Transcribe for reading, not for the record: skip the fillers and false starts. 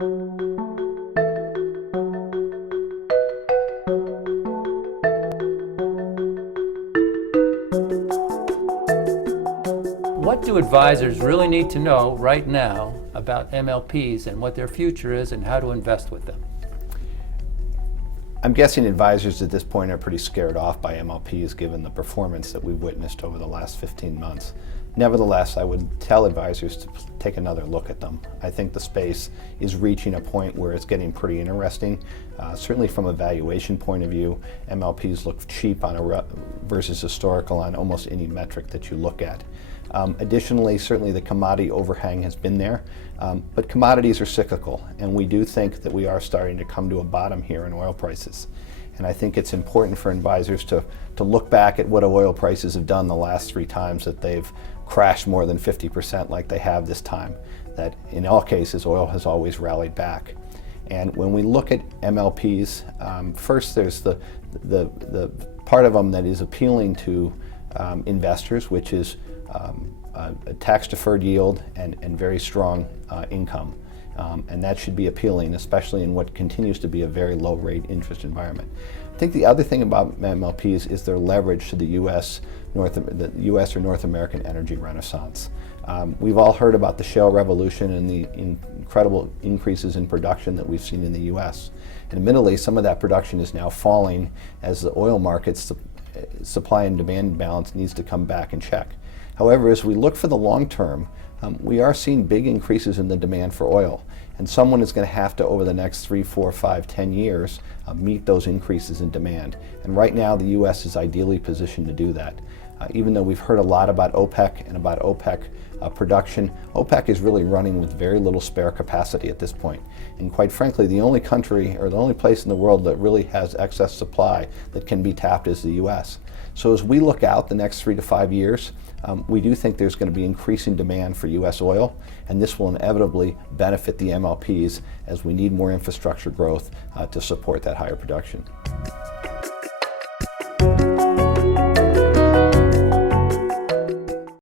What do advisors really need to know right now about MLPs and what their future is and how to invest with them? I'm guessing advisors at this point are pretty scared off by MLPs given the performance that we've witnessed over the last 15 months. Nevertheless, I would tell advisors to take another look at them. I think the space is reaching a point where it's getting pretty interesting. Certainly from a valuation point of view, MLPs look cheap on versus historical on almost any metric that you look at. Additionally, certainly the commodity overhang has been there, but commodities are cyclical, and we do think that we are starting to come to a bottom here in oil prices. And I think it's important for advisors to look back at what oil prices have done the last 3 times that they've crashed more than 50% like they have this time, that in all cases oil has always rallied back. And when we look at MLPs, first there's the part of them that is appealing to investors, which is a tax-deferred yield and very strong income. And that should be appealing, especially in what continues to be a very low-rate interest environment. I think the other thing about MLPs is their leverage to the U.S. or North American energy renaissance. We've all heard about the shale revolution and the incredible increases in production that we've seen in the U.S. And admittedly, some of that production is now falling as the oil market's supply and demand balance needs to come back in check. However, as we look for the long term, we are seeing big increases in the demand for oil. And someone is going to have to, over the next 3, 4, 5, 10 years, meet those increases in demand. And right now, the U.S. is ideally positioned to do that. Even though we've heard a lot about OPEC and about OPEC production, OPEC is really running with very little spare capacity at this point. And quite frankly, the only country or the only place in the world that really has excess supply that can be tapped is the U.S. So as we look out the next 3 to 5 years, we do think there's going to be increasing demand for U.S. oil, and this will inevitably benefit the MLPs as we need more infrastructure growth to support that higher production.